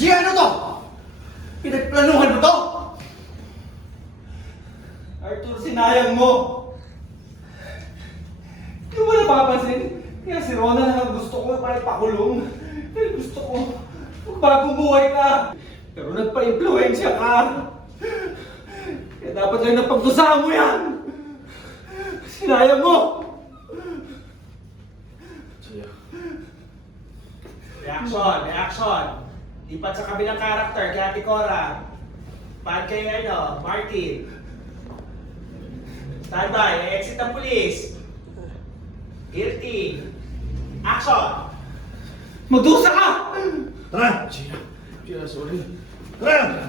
Gia, ano to? Pinagplanuhan mo to? Arthur, sinayang mo! Di mo napapansin? Kaya si Rona lang ang gusto ko para ipakulong. Pero gusto ko magbagong buhay ka. Pero nagpa-impluensya ka. Kaya dapat lang napagdusahan mo yan! Sinayang mo! Gia. Reaction! Reaction! Lipat sa kabilang karakter kay Ate Cora. Paan kay Martin. Standby, exit ang pulis. Guilty. Action! Magdusa ka! Tara! Gia. Gia, sorry. Tara!